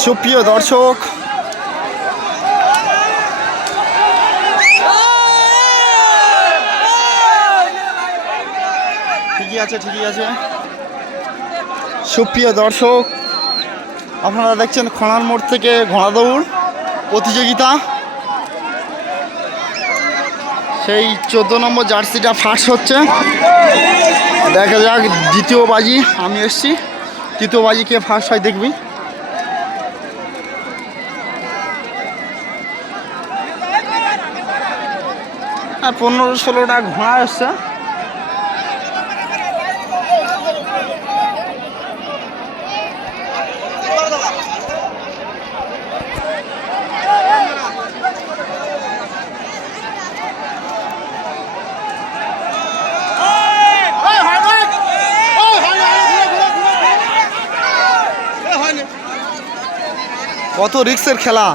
সুপ্রিয় দর্শক, ঠিকই আছে। সুপ্রিয় দর্শক, আপনারা দেখছেন খনার মোড় থেকে ঘোড়া দৌড় প্রতিযোগিতা। সেই 14 নম্বর জার্সিটা ফার্স্ট হচ্ছে। দেখা যাক, দ্বিতীয় বাজি আমি এসছি। তৃতীয় বাজি কে ফার্স্ট হয় দেখবি। হ্যাঁ, 15-16টা ঘোড়া এসছে। কত রিক্সের খেলা,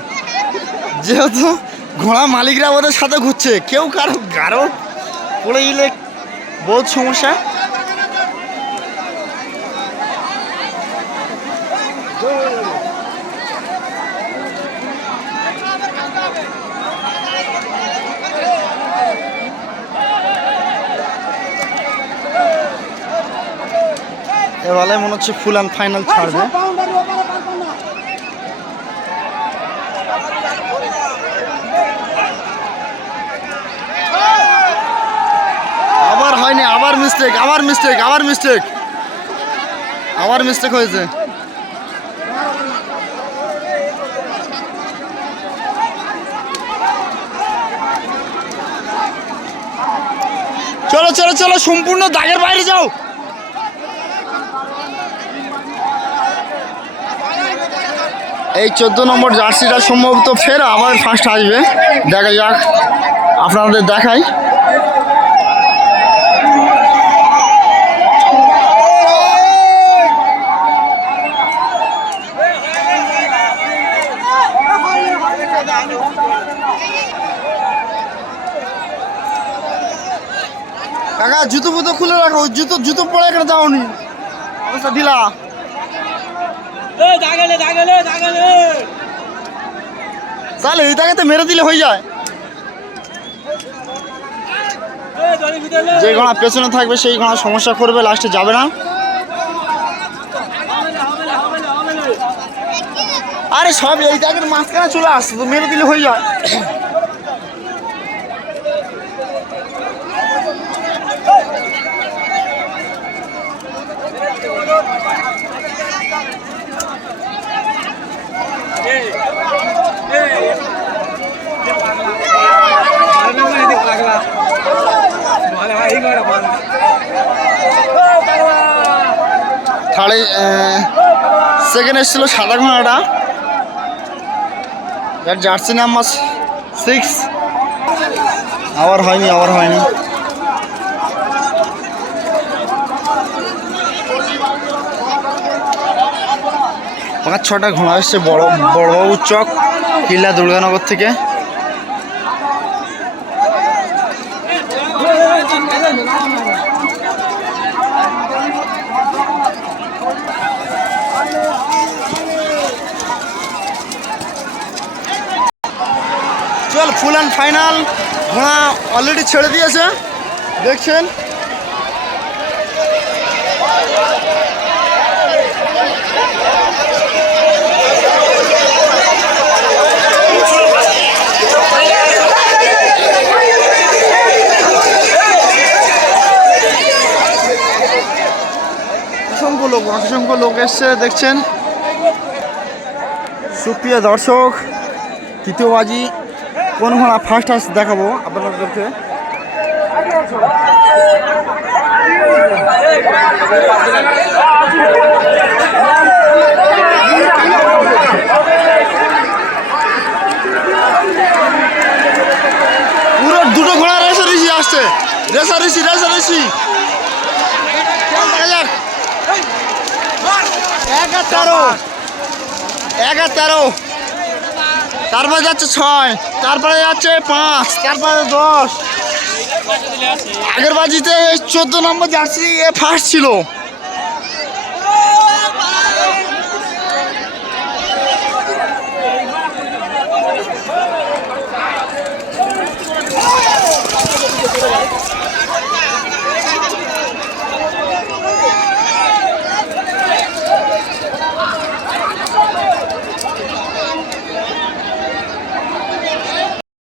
যেহেতু ঘোড়া মালিকরা ওদের সাথে ঘুরছে, কেউ কারো পড়ে গেলে বহুত সমস্যা। এবারে মনে হচ্ছে ফুল অ্যান্ড ফাইনাল ছাড়বে। আবার হয়নি, আবার মিস্টেক হয়েছে। চলো সম্পূর্ণ দাগের বাইরে যাও। এই 14 নম্বর জার্সিটা সম্ভবত ফের আবার ফার্স্ট আসবে। দেখা যাক, আপনাদের দেখাই। কাকা জুতো ফুতো খুলে রাখো, জুতো পরে এখানে যাওনি, অবস্থা ঢিলা। তাহলে এই জায়গাতে মেরে দিলে হয়ে যায়। যে ঘোড়া পেছনে থাকবে সেই ঘোড়া সমস্যা করবে, লাস্টে যাবে না। আরে সব এই জায়গার মাঝখানে চলে আসছে, তো মেরে দিলে হয়ে যায়। থার্ডে সেকেন্ড এসেছিল সাদা ঘোড়াটা, যার জার্সি নাম্বার 6। আবার হয়নি। 5-6টা ঘোড়া এসছে বড়বাবুর চক, কিল্লা দুর্গানগর থেকে। চল, ফুল অ্যান্ড ফাইনাল। ঘোড়া অলরেডি ছেড়ে দিয়েছে, দেখছেন। অসংখ্য লোক এসছে, দেখছেন। সুপ্রিয় দর্শক, তৃতীয় বাজি কোন ঘোড়া ফার্স্ট আসছে দেখাবো আপনাদেরকে। পুরো দুটো ঘোড়া রেসারেসি আসছে, রেসারেসি। দেখা যাক, 11-13, তারপরে যাচ্ছে 6, তারপরে যাচ্ছে 5, তারপরে 10। আগের বাজিতে 14 নম্বর জার্সি ফার্স্ট ছিল।